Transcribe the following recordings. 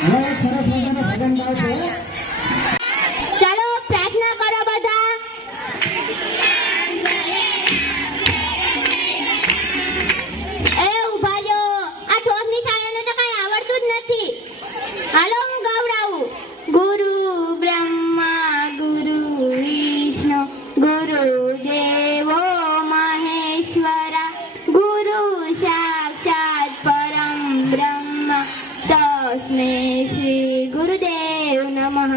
એક સરસ મજાનું ભજન ગાવશે ચાલો ગુરુદેવ નમઃ.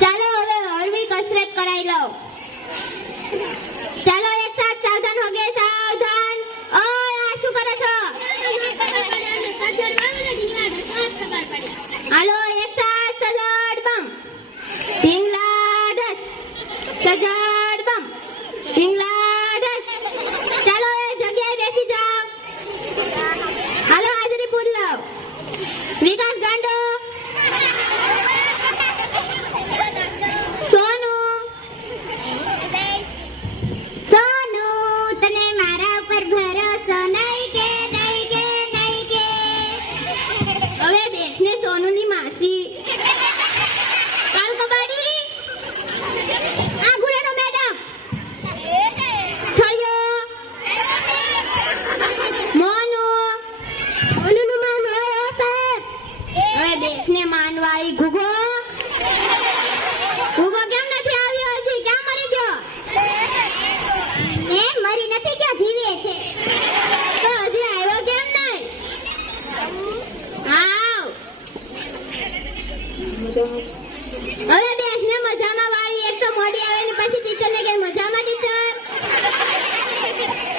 ચાલો હવે હળવી કસરત કરાઈ લો. બેસને સોનુની માસી કાલ કબાડી આ ગુરેનો મેડમ થયો મોનુ મોનુનું માન હોય હો સાહેબ હવે દેશને માનવાઈ ગુગો ગુગો કેમ નથી આવ્યો હજી ક્યાં મરી ગયો એ મરી નથી ગયો જીવે છે તો હજી આવ્યો કેમ નહીં આવ હવે બેસને મજામાં વાળી એક તો મોડી આવે ને પછી ટીચરને કે મજામાં ટીચર?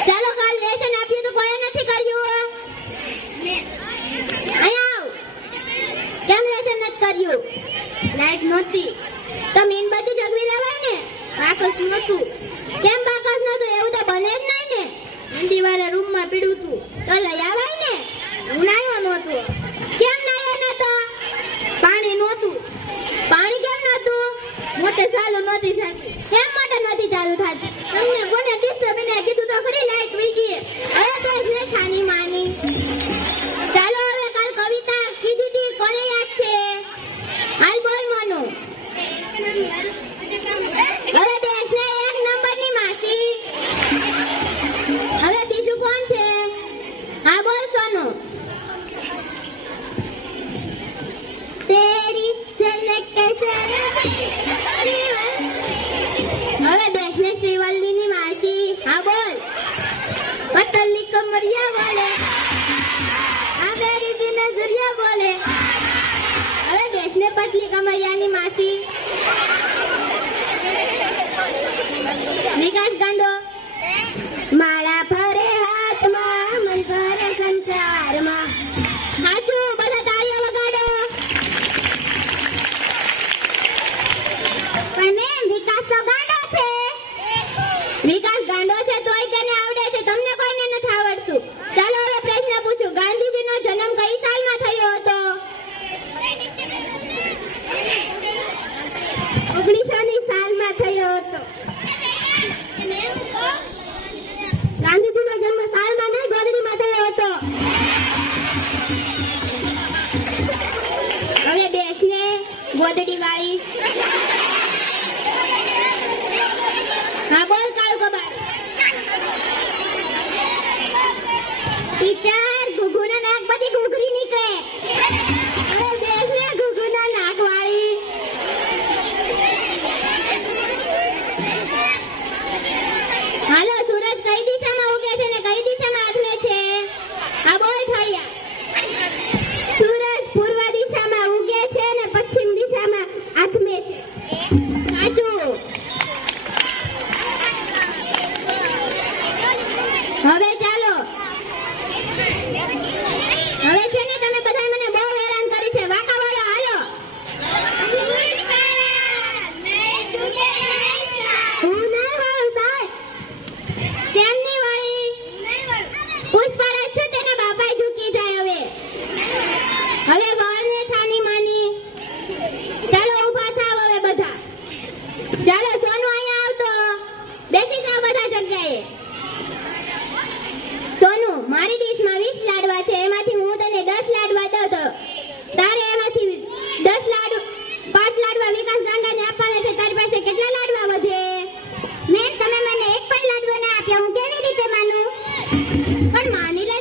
ચાલો કાલ લેસન આપ્યું તો કોઈ નથી કર્યું? અહીંયા આવ. કેમ લેસન નથી કર્યું? લાઈટ નહોતી. તો મીણબત્તી જગવી લેવાય ને. બાકસ નહોતું. કેમ બાકસ નહોતું? એવું તો બને જ નહીં ને. વાળા રૂમમાં પીડ્યું તું તો લઈ આવાય ને હું લાવ્યો નહોતો કેમ લાવ્યો નહોતો પાણી નહોતું પાણી કેમ નહોતું મોટે ચાલુ નહોતી થતી. કેમ મોટે નહોતી ચાલુ થતી? તમને કોને ડિસ્ટર્બ એને કીધું તો ખરી લાઈટ વહી કમરિયા વાલે આ દી નજરિયા બોલે. હવે દેશને પતલી કમૈયાની માસી. વિકાસ ગાંડો. માળા ફરે હાથમાં, મન ફરે સંસારમાં બધા તાળીઓ વગાડો. પણ વિકાસ વિકાસ ગાંડો છે ટીચર ગુગુના નાક બધી ગુગરી નીકળે હવે દેશને ગુગુના નાક વાળી હાલો સૂરજ કઈ દિશામાં ઉગે છે ને કઈ દિશામાં આથમે છે આ બોલ ઠળિયા સૂરજ પૂર્વ દિશામાં ઉગે છે ને પશ્ચિમ દિશામાં આથમે છે સાચું હવે ચાલો પણ માની લે